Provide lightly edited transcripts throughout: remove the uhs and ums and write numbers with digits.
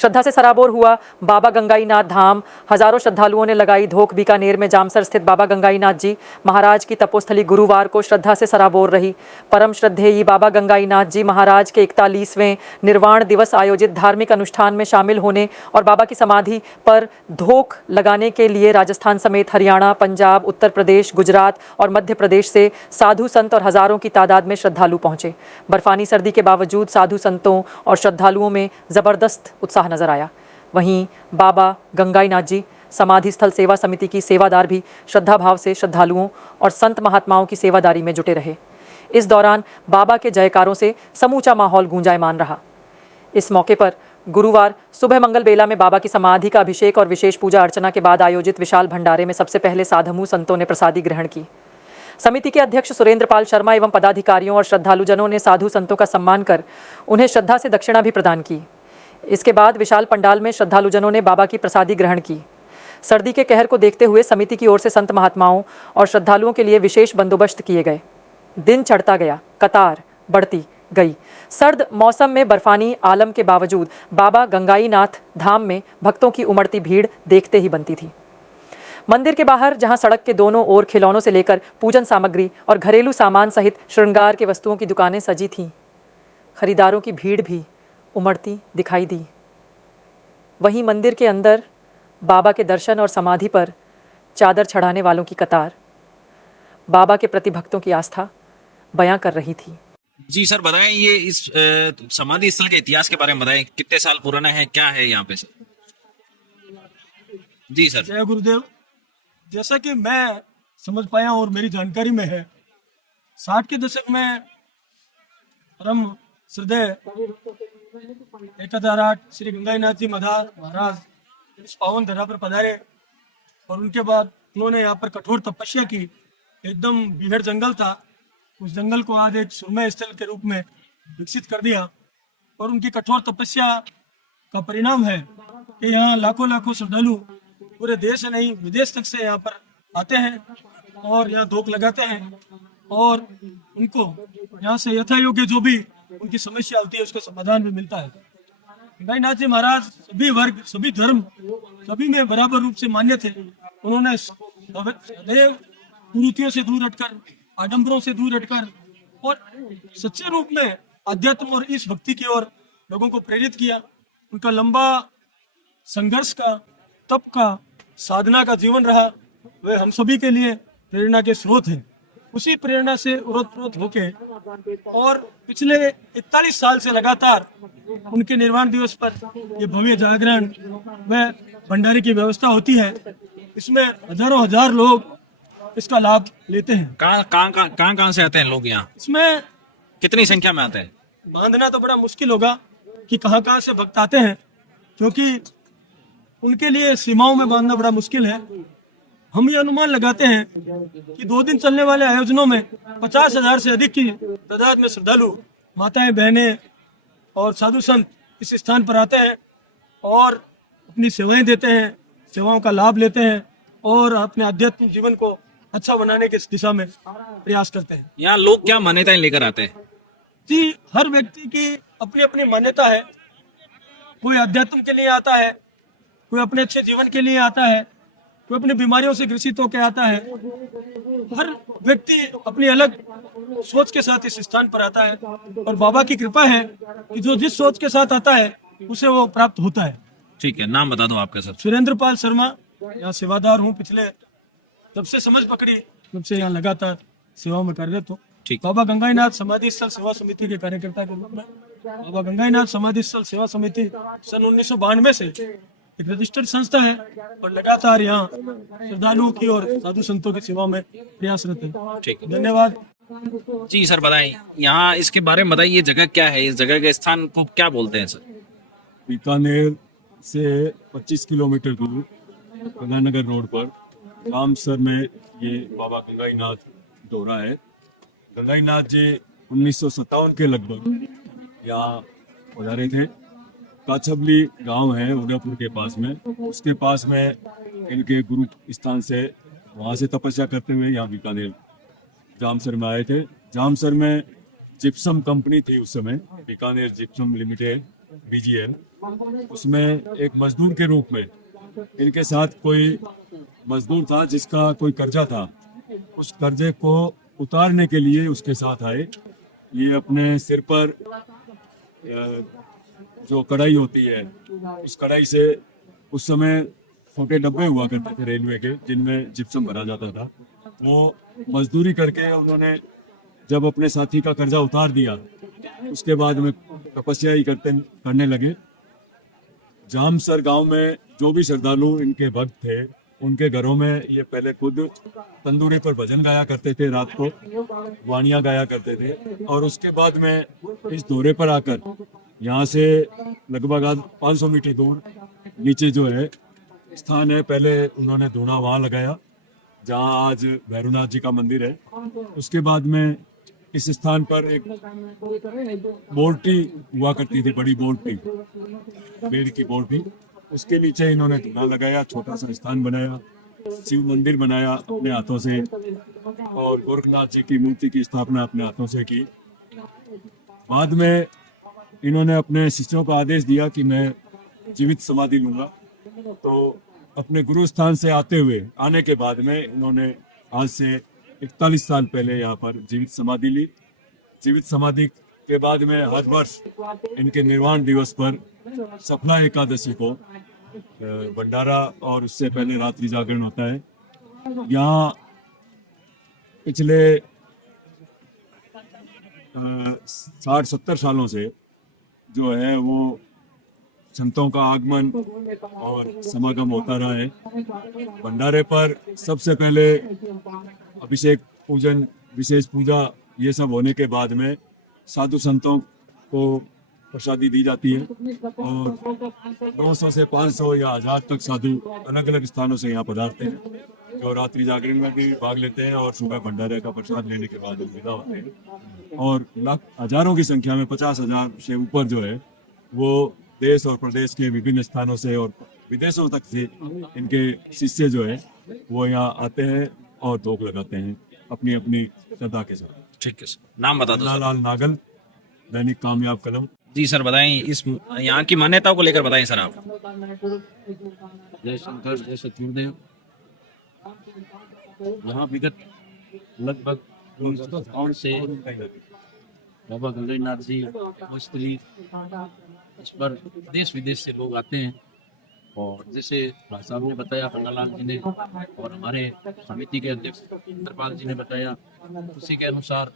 श्रद्धा से सराबोर हुआ बाबा गंगाईनाथ धाम। हजारों श्रद्धालुओं ने लगाई धोख। बीकानेर में जामसर स्थित बाबा गंगाईनाथ जी महाराज की तपोस्थली गुरुवार को श्रद्धा से सराबोर रही। परम श्रद्धेयी बाबा गंगाईनाथ जी महाराज के 41वें निर्वाण दिवस आयोजित धार्मिक अनुष्ठान में शामिल होने और बाबा की समाधि पर धोख लगाने के लिए राजस्थान समेत हरियाणा, पंजाब, उत्तर प्रदेश, गुजरात और मध्य प्रदेश से साधु संत और हजारों की तादाद में श्रद्धालु पहुंचे। बर्फानी सर्दी के बावजूद साधु संतों और श्रद्धालुओं में जबरदस्त उत्साह नजर आया। वहीं बाबा गंगाईनाथ जी समाधि स्थल सेवा समिति की सेवादार भी श्रद्धा भाव से श्रद्धालुओं और संत महात्माओं की सेवादारी में जुटे रहे। इस दौरान बाबा के जयकारों से समूचा माहौल गूंजायमान रहा। इस मौके पर गुरुवार सुबह मंगल बेला में बाबा की समाधि का अभिषेक और विशेष पूजा अर्चना के बाद आयोजित विशाल भंडारे में सबसे पहले साधमू संतों ने प्रसादी ग्रहण की। समिति के अध्यक्ष सुरेंद्र पाल शर्मा एवं पदाधिकारियों और श्रद्धालुजनों ने साधु संतों का सम्मान कर उन्हें श्रद्धा से दक्षिणा भी प्रदान की। इसके बाद विशाल पंडाल में श्रद्धालुजनों ने बाबा की प्रसादी ग्रहण की। सर्दी के कहर को देखते हुए समिति की ओर से संत महात्माओं और श्रद्धालुओं के लिए विशेष बंदोबस्त किए गए। दिन चढ़ता गया, कतार बढ़ती गई। सर्द मौसम में बर्फानी आलम के बावजूद बाबा गंगाईनाथ धाम में भक्तों की उमड़ती भीड़ देखते ही बनती थी। मंदिर के बाहर जहां सड़क के दोनों ओर खिलौनों से लेकर पूजन सामग्री और घरेलू सामान सहित श्रृंगार के वस्तुओं की दुकानें सजी थीं, खरीदारों की भीड़ भी उमड़ती दिखाई दी। वहीं मंदिर के अंदर बाबा के दर्शन और समाधि पर चादर चढ़ाने वालों की कतार बाबा के प्रति भक्तों की आस्था बयां कर रही थी। जी सर, बताएं ये इस समाधि स्थल के इतिहास के बारे में बताएं, कितने साल पुराना है, क्या है यहाँ पे सर? जी सर। जय गुरुदेव। जैसा कि मैं समझ पाया और मेरी जानकारी में है, 60 के दशक में परम श्रद्धेय 1008 श्री गंगाईनाथ जी महाराज इस पावन धरा पर पधारे और उनके बाद उन्होंने यहाँ पर कठोर तपस्या की। एकदम बीहड़ जंगल था, उस जंगल को आज एक सुरम्य स्थल के रूप में विकसित कर दिया और उनकी कठोर तपस्या का परिणाम है कि यहाँ लाखों लाखों श्रद्धालु पूरे देश से नहीं विदेश तक से यहाँ पर आते हैं और यहाँ धोख लगाते हैं और उनको यहाँ से यथा योग्य जो भी उनकी समस्या होती है उसका समाधान भी मिलता है। गंगाईनाथ जी महाराज सभी वर्ग, सभी धर्म, सभी में बराबर रूप से मान्य थे। उन्होंने सदैव कुरीतियों से दूर हटकर, आडंबरों से दूर हटकर और सच्चे रूप में अध्यात्म और इस भक्ति की ओर लोगों को प्रेरित किया। उनका लंबा संघर्ष का, तप का, साधना का जीवन रहा। वे हम सभी के लिए प्रेरणा के स्रोत हैं। उसी प्रेरणा से ओतप्रोत होके और पिछले 41 साल से लगातार उनके निर्वाण दिवस पर ये भव्य जागरण व भंडारे की व्यवस्था होती है। इसमें हजारों हजार लोग इसका लाभ लेते हैं। कहाँ से आते हैं लोग यहाँ? इसमें कितनी संख्या में आते हैं? बांधना तो बड़ा मुश्किल होगा कि कहाँ से भक्त आते हैं, क्योंकि उनके लिए सीमाओं में बांधना बड़ा मुश्किल है। हम ये अनुमान लगाते हैं कि 2 दिन चलने वाले आयोजनों में 50,000 से अधिक की तादाद में श्रद्धालु, माताएं, बहनें और साधु संत इस स्थान पर आते हैं और अपनी सेवाएं देते हैं, सेवाओं का लाभ लेते हैं और अपने आध्यात्मिक जीवन को अच्छा बनाने की दिशा में प्रयास करते हैं। यहाँ लोग क्या मान्यताएं लेकर आते हैं? जी, हर व्यक्ति की अपनी अपनी मान्यता है। कोई अध्यात्म के लिए आता है, कोई अपने अच्छे जीवन के लिए आता है, कोई अपनी बीमारियों से ग्रसित होकर आता है। हर व्यक्ति अपनी अलग सोच के साथ इस स्थान पर आता है और बाबा की कृपा है कि जो जिस सोच के साथ आता है उसे वो प्राप्त होता है। ठीक है, नाम बता दो आपका सर। सुरेंद्र पाल शर्मा, यहाँ सेवादार हूँ। पिछले जब से समझ पकड़ी तब से यहाँ लगातार सेवा में कार्यरत हूँ। बाबा गंगाईनाथ समाधि स्थल सेवा समिति के कार्यकर्ता के रूप में बाबा गंगाईनाथ समाधि स्थल सेवा समिति सन 1992 से एक रजिस्टर्ड संस्था है और लगातार यहाँ श्रद्धालुओं की और साधु संतों की सेवा में प्रयासरत है। ठीक है, धन्यवाद। जी सर, बताएं यहाँ इसके बारे में बताइए, ये जगह क्या है, इस जगह के स्थान को क्या बोलते हैं सर? बीकानेर से 25 किलोमीटर दूर गंगानगर रोड पर रामसर में ये बाबा गंगाईनाथ डोरा है। गंगाईनाथ जी 1957 के लगभग यहाँ पधारे थे। काछबली गांव है उदयपुर के पास में, उसके पास में इनके गुरु स्थान से वहाँ से तपस्या करते हुए यहाँ बीकानेर जामसर में आए थे। जामसर में जिप्सम कंपनी थी उस समय, बीकानेर जिप्सम लिमिटेड, BGL, उसमें एक मजदूर के रूप में इनके साथ कोई मजदूर था जिसका कोई कर्जा था। उस कर्जे को उतारने के लिए उसके साथ आए। ये अपने सिर पर जो कढ़ाई होती है, उस कढ़ाई से उस समय छोटे डब्बे हुआ करते थे रेलवे के, जिनमें जिप्सम भरा जाता था। वो मजदूरी करके उन्होंने जब अपने साथी का कर्जा उतार दिया, उसके बाद में तपस्या ही करने लगे। जामसर गांव में जो भी श्रद्धालु इनके भक्त थे, उनके घरों में ये पहले खुद तंदूरे पर भजन गाया करते थे, रात को वाणियाँ गाया करते थे। और उसके बाद में इस दौरे पर आकर यहाँ से लगभग आज 500 मीटर दूर नीचे जो है स्थान है, पहले उन्होंने धूना वहाँ लगाया जहाँ आज भैरवनाथ जी का मंदिर है। उसके बाद में इस स्थान पर एक बोर्टी हुआ करती थी, बड़ी बोर्टी, पेड़ की बोर्टी, उसके नीचे इन्होंने धूना लगाया, छोटा सा स्थान बनाया, शिव मंदिर बनाया अपने हाथों से, और गोरखनाथ जी की मूर्ति की स्थापना अपने हाथों से की। बाद में इन्होंने अपने शिष्यों को आदेश दिया कि मैं जीवित समाधि लूंगा। तो अपने गुरु स्थान से आने के बाद में इन्होंने आज से 41 साल पहले यहाँ पर जीवित समाधि ली। जीवित समाधि के बाद में हर वर्ष इनके निर्वाण दिवस पर सफला एकादशी को भंडारा और उससे पहले रात्रि जागरण होता है। यहाँ पिछले 60-70 सालों से जो है वो संतों का आगमन और समागम होता रहा है। भंडारे पर सबसे पहले अभिषेक पूजन, विशेष पूजा, ये सब होने के बाद में साधु संतों को प्रसादी दी जाती है। और 900 से 500 या 1000 तक साधु अलग अलग स्थानों से यहाँ पधारते हैं, जो रात्रि जागरण में भी भाग लेते हैं और सुबह भंडारे का प्रसाद लेने के बाद विदा होते हैं। और हजारों की संख्या में 50,000 से ऊपर जो है वो देश और प्रदेश के विभिन्न स्थानों से और विदेशों तक से इनके शिष्य जो है वो यहाँ आते हैं और धोख लगाते हैं अपनी अपनी श्रद्धा के साथ। ठीक है सर, नाम बता दो सर। लाल नागल, दैनिक कामयाब कलम। जी सर, बताएं इस यहाँ की मान्यताओं को लेकर बताएं सर आप। जय शंकर, जय सतगुरुदेव। यहाँ विगत लगभग 1958 से बाबा गंगाईनाथ जी स्थली, इस पर देश विदेश से लोग आते हैं। और जैसे भाई साहब ने बताया, पन्नालाल जी ने, और हमारे समिति के अध्यक्ष इंद्रपाल जी ने बताया, उसी के अनुसार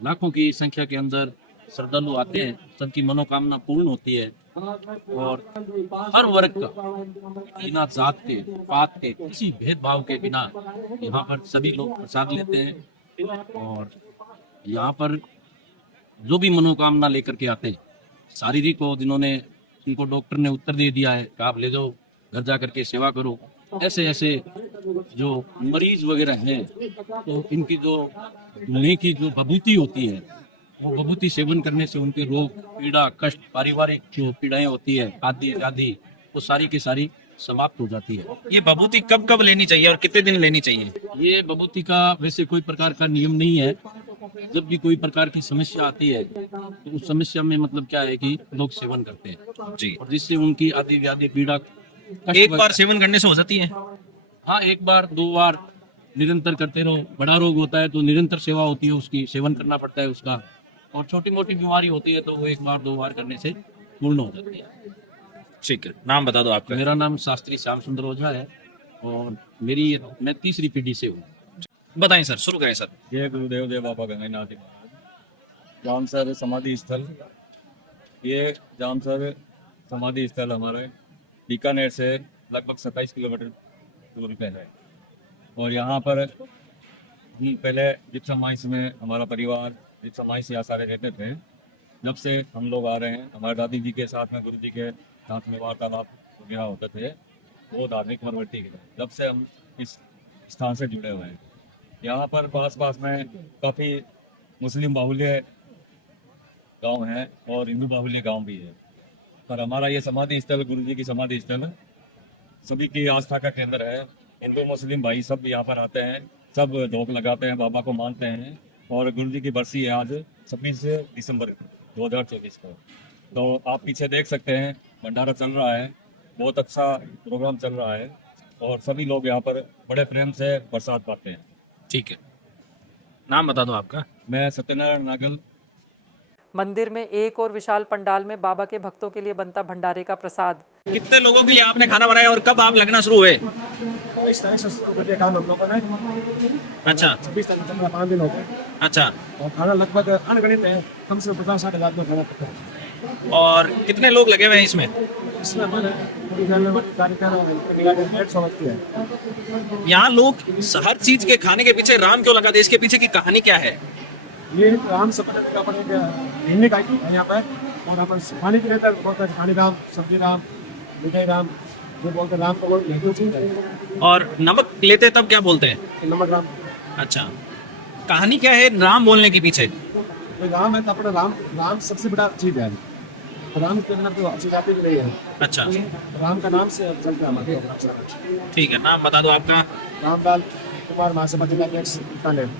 लाखों की संख्या के अंदर श्रद्धालु आते हैं, सबकी मनोकामना पूर्ण होती है। और हर वर्ग का, बिना जात के, पात के, किसी भेदभाव के बिना यहाँ पर सभी लोग प्रसाद लेते हैं। और यहाँ पर जो भी मनोकामना लेकर के आते हैं, शारीरिक हो, जिन्होंने, इनको डॉक्टर ने उत्तर दे दिया है कि आप ले जाओ घर जा करके सेवा करो, ऐसे ऐसे जो मरीज वगैरह हैं, तो इनकी जो मुंह की जो विभूति होती है, वो विभूति सेवन करने से उनके रोग, पीड़ा, कष्ट, पारिवारिक जो पीड़ाएं होती है, आदि आदि, वो सारी की सारी समाप्त हो जाती है। ये विभूति कब कब लेनी चाहिए और कितने दिन लेनी चाहिए? ये विभूति का वैसे कोई प्रकार का नियम नहीं है। जब भी कोई प्रकार की समस्या आती है तो उस समस्या में मतलब क्या है कि लोग सेवन करते हैं जी, और जिससे उनकी आदि व्याधि, पीड़ा, कष्ट एक बार वगैरह- सेवन करने से हो जाती है? हाँ, एक बार, 2 बार निरंतर करते रहो। बड़ा रोग होता है तो निरंतर सेवा होती है उसकी, सेवन करना पड़ता है उसका। और छोटी मोटी बीमारी होती है तो वो 1 बार 2 बार करने से पूर्ण हो जाती है। ठीक है, नाम बता दो आपका। मेरा नाम शास्त्री श्याम सुंदर ओझा है और मैं 3री पीढ़ी से हूँ। बताएं सर, शुरू करें सर। जय गुरुदेव, जय बाबा गंगाईनाथ जी महाराज। जामसर समाधि स्थल, ये जामसर समाधि स्थल हमारे बीकानेर से लगभग 27 किलोमीटर दूरी पे है। और यहाँ पर हम पहले जिप्सम माइंस में हमारा परिवार जिप्सम माइंस यहाँ सारे रहते थे। जब से हम लोग आ रहे हैं, हमारे दादी जी के साथ में, गुरु जी के साथ में वार्तालाप वगैरह होते थे, वो धार्मिक मनोवृत्ति के, जब से हम इस स्थान से जुड़े हुए हैं। यहाँ पर पास में काफ़ी मुस्लिम बाहुल्य गांव हैं और हिंदू बाहुल्य गांव भी है, पर हमारा ये समाधि स्थल, गुरु जी की समाधि स्थल, सभी की आस्था का केंद्र है। हिंदू मुस्लिम भाई सब यहाँ पर आते हैं, सब धोख लगाते हैं, बाबा को मानते हैं। और गुरु जी की बरसी है आज 26 दिसंबर 2024 को। तो आप पीछे देख सकते हैं भंडारा चल रहा है, बहुत अच्छा प्रोग्राम चल रहा है और सभी लोग यहाँ पर बड़े प्रेम से प्रसाद पाते हैं। ठीक है, नाम बता दो आपका। मैं सत्यनारायण नागल। मंदिर में एक और विशाल पंडाल में बाबा के भक्तों के लिए बनता भंडारे का प्रसाद। कितने लोगों के लिए आपने खाना बनाया और कब आप लगना शुरू हुए? इस तरह से काम हम लोगों ने अच्छा 26 तारीख तक 5 दिन हो गए अच्छा। और खाना लगभग अनगणित है, कम से कम 50-60 हज़ार लोग खाना पकते हैं। और कितने लोग लगे हुए हैं इसमें? इसमें हमारे पूरी जानने वाली कार्यक्रम 150 व्यक्ति है। यहाँ लोग हर चीज के खाने के पीछे राम क्यों लगाते हैं? इसके पीछे की कहानी क्या है? ये राम सपने का अपने हिंदी का है यहाँ पर, और यहाँ पर खाने के लिए बहुत खाने राम, सब्जी राम, मिठाई राम, जो बोलते हैं राम को बोलते हैं। और नमक लेते तब क्या बोलते हैं? नमक राम। अच्छा, कहानी क्या है राम बोलने के पीछे? तो राम है तो अपना राम सबसे बड़ा चीज है। राम के अंदर तो अच्छी जाती भी नहीं है। अच्छा राम का नाम से चलता है हमारे। ठीक है, नाम बता दो आपका। रामलाल कुमार महासभा जिला अध्यक्ष बीकानेर।